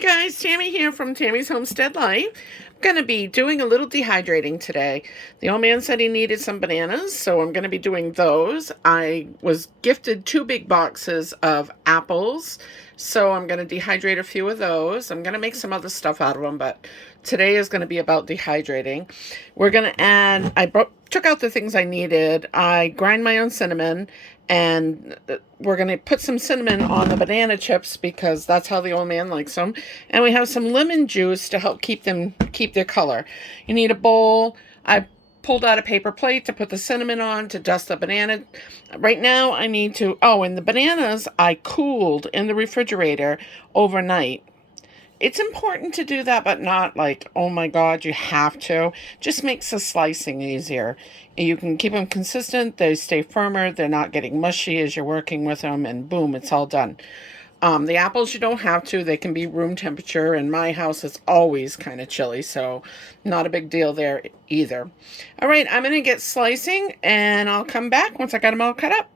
Hi guys, Tammy here from Tammy's Homestead Life. I'm going to be doing a little dehydrating today. The old man said he needed some bananas, so I'm going to be doing those. I was gifted 2 big boxes of apples, so I'm going to dehydrate a few of those. I'm going to make some other stuff out of them, but today is going to be about dehydrating. We're going to add, took out the things I needed. I grind my own cinnamon, and we're going to put some cinnamon on the banana chips because that's how the old man likes them. And we have some lemon juice to help keep their color. You need a bowl. I pulled out a paper plate to put the cinnamon on to dust the banana. Right now I need to, and the bananas I cooled in the refrigerator overnight. It's important to do that, but not like, oh my God, you have to. Just makes the slicing easier. You can keep them consistent. They stay firmer. They're not getting mushy as you're working with them, and boom, it's all done. The apples, you don't have to. They can be room temperature. In my house, it's always kind of chilly, so not a big deal there either. All right, I'm going to get slicing, and I'll come back once I got them all cut up.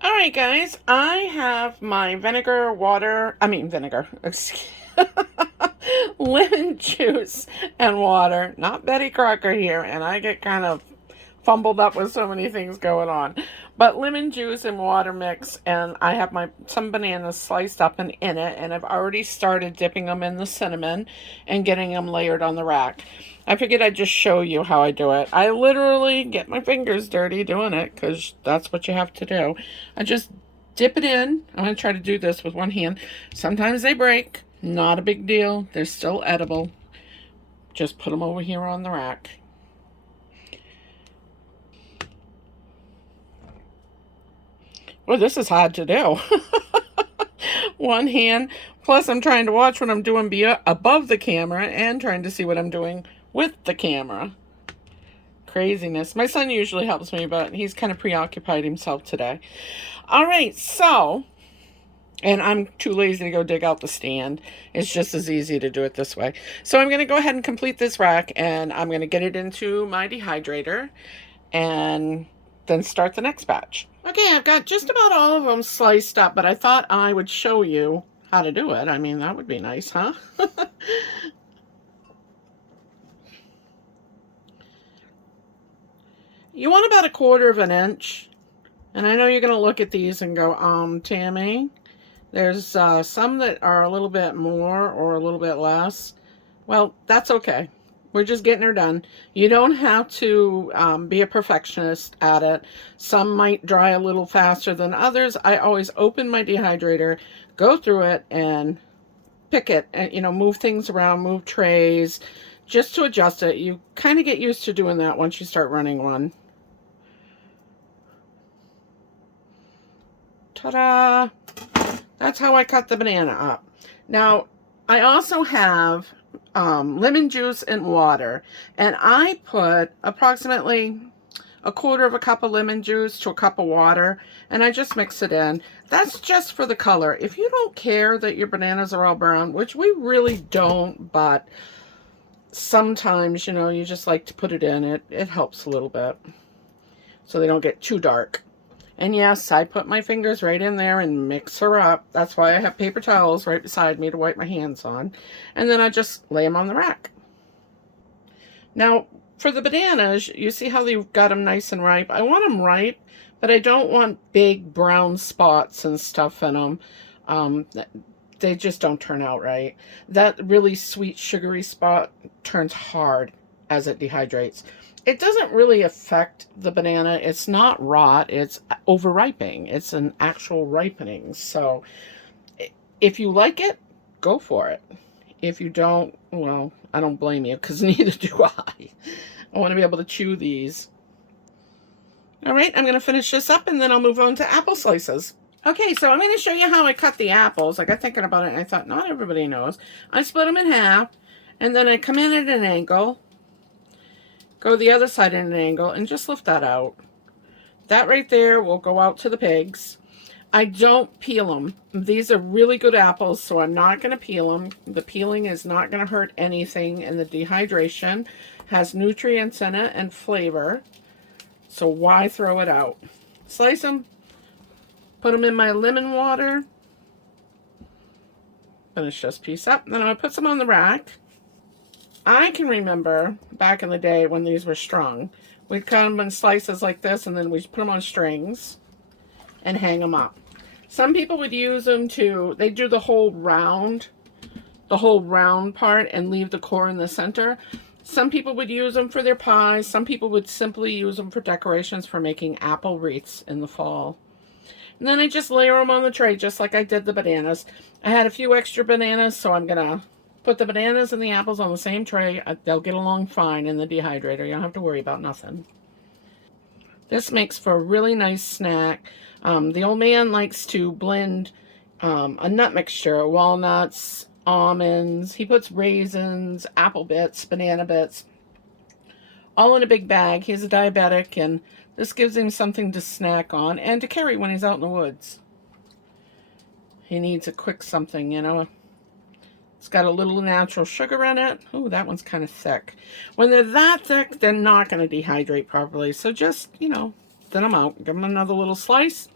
All right, guys, I have my lemon juice and water. Not Betty Crocker here, and I get kind of fumbled up with so many things going on. But lemon juice and water mix, and I have some bananas sliced up and in it, and I've already started dipping them in the cinnamon and getting them layered on the rack. I figured I'd just show you how I do it. I literally get my fingers dirty doing it because that's what you have to do. I just dip it in. I'm going to try to do this with one hand. Sometimes they break. Not a big deal. They're still edible. Just put them over here on the rack. Well, this is hard to do. One hand. Plus, I'm trying to watch what I'm doing above the camera and trying to see what I'm doing with the camera. Craziness. My son usually helps me, but he's kind of preoccupied himself today. All right, so, and I'm too lazy to go dig out the stand. It's just as easy to do it this way. So I'm going to go ahead and complete this rack, and I'm going to get it into my dehydrator and then start the next batch. Okay, I've got just about all of them sliced up, but I thought I would show you how to do it. I mean, that would be nice, huh? You want about 1/4 of an inch. And I know you're going to look at these and go, Tammy, there's some that are a little bit more or a little bit less. Well, that's okay. We're just getting her done. You don't have to be a perfectionist at it. Some might dry a little faster than others. I always open my dehydrator, go through it, and pick it, and move things around, move trays, just to adjust it. You kind of get used to doing that once you start running one. Ta-da! That's how I cut the banana up. Now, I also have lemon juice and water, and I put approximately 1/4 of a cup of lemon juice to a cup of water, and I just mix it in. That's just for the color. If you don't care that your bananas are all brown, which we really don't, but sometimes, you just like to put it in. It helps a little bit so they don't get too dark. And yes, I put my fingers right in there and mix her up. That's why I have paper towels right beside me to wipe my hands on. And then I just lay them on the rack. Now, for the bananas, you see how they've got them nice and ripe? I want them ripe, but I don't want big brown spots and stuff in them. They just don't turn out right. That really sweet, sugary spot turns hard as it dehydrates. It doesn't really affect the banana. It's not rot. It's over-ripening. It's an actual ripening. So if you like it, go for it. If you don't, well, I don't blame you because neither do I. I want to be able to chew these. All right, I'm going to finish this up and then I'll move on to apple slices. Okay, so I'm going to show you how I cut the apples. I got thinking about it and I thought, not everybody knows. I split them in half and then I come in at an angle. Go the other side at an angle and just lift that out. That right there will go out to the pigs. I don't peel them. These are really good apples, so I'm not going to peel them. The peeling is not going to hurt anything, and the dehydration has nutrients in it and flavor, so why throw it out? Slice them, put them in my lemon water, Finish this piece up. Then I'm going to put some on the rack. I can remember back in the day when these were strung. We'd cut them in slices like this, and then we'd put them on strings and hang them up. Some people would use them to, they do the whole round part and leave the core in the center. Some people would use them for their pies. Some people would simply use them for decorations for making apple wreaths in the fall. And then I just layer them on the tray just like I did the bananas. I had a few extra bananas, so I'm going to put the bananas and the apples on the same tray. They'll get along fine in the dehydrator. You don't have to worry about nothing. This makes for a really nice snack. The old man likes to blend a nut mixture, walnuts, almonds. He puts raisins, apple bits, banana bits, all in a big bag. He's a diabetic, and this gives him something to snack on and to carry when he's out in the woods. He needs a quick something, you know. It's got a little natural sugar in it. Oh, that one's kind of thick. When they're that thick, they're not going to dehydrate properly. So just, you know, thin them out. Give them another little slice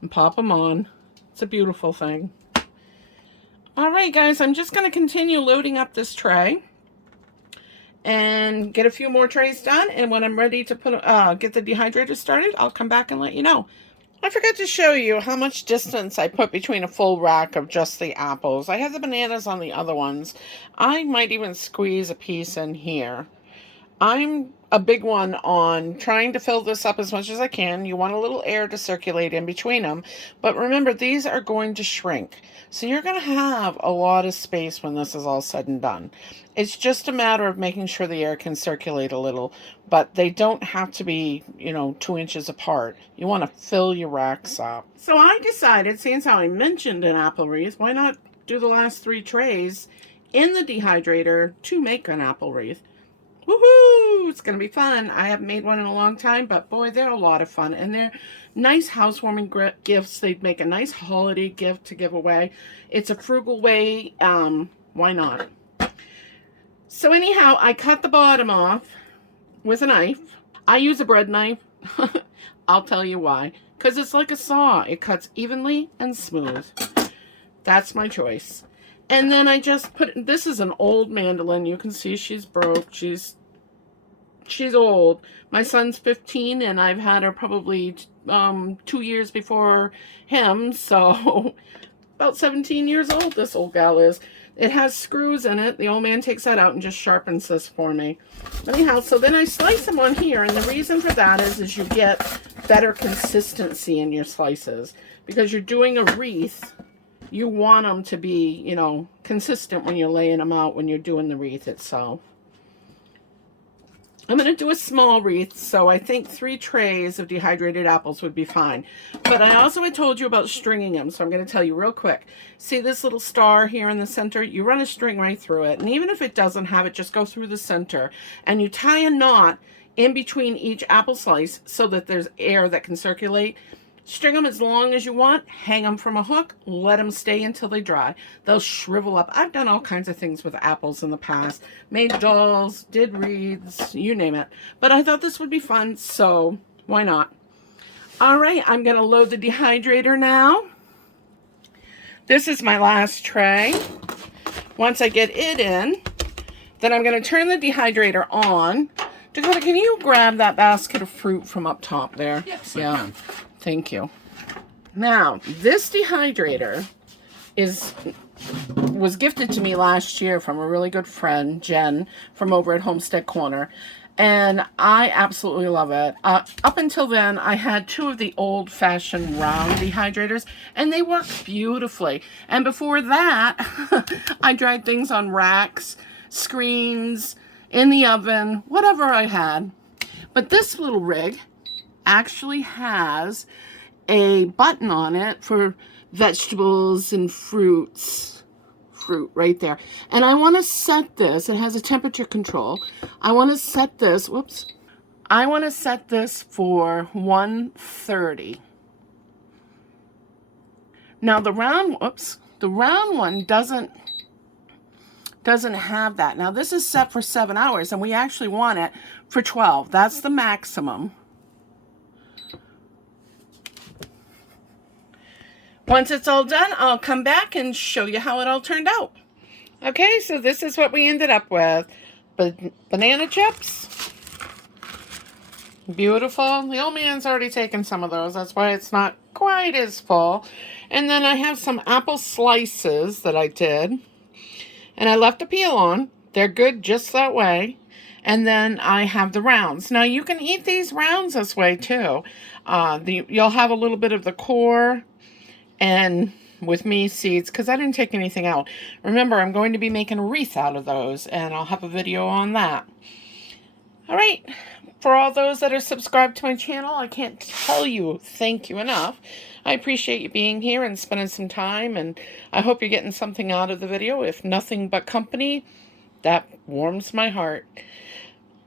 and pop them on. It's a beautiful thing. All right, guys, I'm just going to continue loading up this tray and get a few more trays done. And when I'm ready to get the dehydrator started, I'll come back and let you know. I forgot to show you how much distance I put between a full rack of just the apples. I have the bananas on the other ones. I might even squeeze a piece in here. I'm a big one on trying to fill this up as much as I can. You want a little air to circulate in between them. But remember, these are going to shrink. So you're going to have a lot of space when this is all said and done. It's just a matter of making sure the air can circulate a little. But they don't have to be, 2 inches apart. You want to fill your racks up. So I decided, seeing how I mentioned an apple wreath, why not do the last 3 trays in the dehydrator to make an apple wreath. Woohoo! It's going to be fun. I haven't made one in a long time, but boy, they're a lot of fun. And they're nice housewarming gifts. They'd make a nice holiday gift to give away. It's a frugal way. Why not? So anyhow, I cut the bottom off with a knife. I use a bread knife. I'll tell you why. Because it's like a saw. It cuts evenly and smooth. That's my choice. And then I just this is an old mandolin. You can see she's broke. She's old. My son's 15 and I've had her probably 2 years before him. So about 17 years old this old gal is. It has screws in it. The old man takes that out and just sharpens this for me. Anyhow, so then I slice them on here. And the reason for that is you get better consistency in your slices. Because you're doing a wreath. You want them to be, consistent when you're laying them out when you're doing the wreath itself. I'm going to do a small wreath, so I think 3 trays of dehydrated apples would be fine. But I also had told you about stringing them, so I'm going to tell you real quick. See this little star here in the center? You run a string right through it, and even if it doesn't have it, just go through the center. And you tie a knot in between each apple slice so that there's air that can circulate. String them as long as you want, hang them from a hook, let them stay until they dry. They'll shrivel up. I've done all kinds of things with apples in the past. Made dolls, did wreaths, you name it. But I thought this would be fun, so why not? All right, I'm going to load the dehydrator now. This is my last tray. Once I get it in, then I'm going to turn the dehydrator on. Dakota, can you grab that basket of fruit from up top there? Yes, yeah. I can. Thank you. Now, this dehydrator was gifted to me last year from a really good friend, Jen, from over at Homestead Corner. And I absolutely love it. Up until then, I had 2 of the old-fashioned round dehydrators, and they worked beautifully. And before that, I dried things on racks, screens, in the oven, whatever I had. But this little rig actually has a button on it for vegetables and fruit right there. And I want to set this, it has a temperature control. I want to set this, I want to set this for 130. Now the round one doesn't have that. Now this is set for 7 hours and we actually want it for 12. That's the maximum. Once it's all done, I'll come back and show you how it all turned out. Okay, so this is what we ended up with. Banana chips. Beautiful. The old man's already taken some of those. That's why it's not quite as full. And then I have some apple slices that I did. And I left the peel on. They're good just that way. And then I have the rounds. Now you can eat these rounds this way too. You'll have a little bit of the core and with me seeds because I didn't take anything out. Remember, I'm going to be making a wreath out of those and I'll have a video on that. All right. For all those that are subscribed to my channel, I can't tell you thank you enough. I appreciate you being here and spending some time, and I hope you're getting something out of the video. If nothing but company, that warms my heart.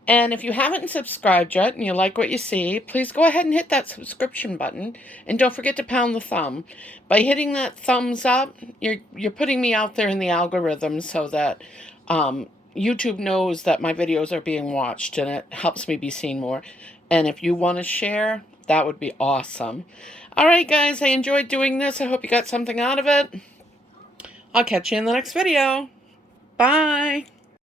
And if you haven't subscribed yet and you like what you see, please go ahead and hit that subscription button. And don't forget to pound the thumb. By hitting that thumbs up, you're putting me out there in the algorithm so that YouTube knows that my videos are being watched, and it helps me be seen more. And if you want to share, that would be awesome. All right, guys, I enjoyed doing this. I hope you got something out of it. I'll catch you in the next video. Bye.